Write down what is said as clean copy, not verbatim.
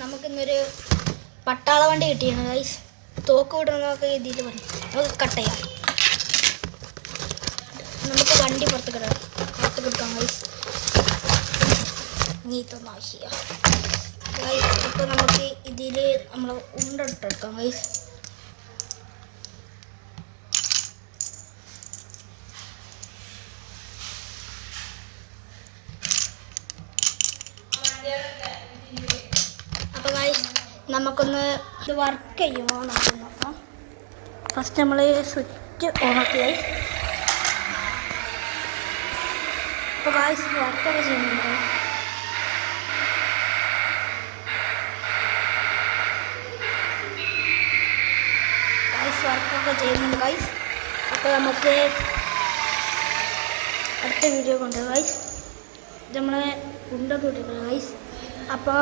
നമുക്കിന്നൊരു പട്ടാള വണ്ടി കിട്ടിയാണ് ഗൈസ്. തോക്ക് വിടണമെന്നൊക്കെ ഇതിൽ പറഞ്ഞു. നമുക്ക് കട്ട് ചെയ്യാം. നമുക്ക് വണ്ടി പുറത്ത് കിടക്കാം ഗൈസ്. നീത്തൊന്നും ആവശ്യമില്ല ഗൈസ്. ഇപ്പോൾ നമുക്ക് ഇതിൽ നമ്മൾ ഉണ്ടെടുക്കാം ഗൈസ്. അപ്പോൾ ഗൈസ് നമുക്കൊന്ന് ഇത് വർക്ക് ചെയ്യുമോ നമുക്ക് നോക്കാം. ഫസ്റ്റ് നമ്മൾ സ്വിച്ച് ഓണാക്കി ഗൈസ്. അപ്പോൾ ഗൈസ് വർക്കൊക്കെ ചെയ്യുന്നുണ്ട്. ഗൈസ് വർക്കൊക്കെ ചെയ്യുന്നുണ്ട് ഗൈസ്. അപ്പോൾ നമുക്ക് അടുത്ത വീഡിയോ കൊണ്ട് ഗൈസ് നമ്മൾ ഉണ്ടൊക്കെ ഇട്ടിട്ടുണ്ട് ഗൈസ്. അപ്പോൾ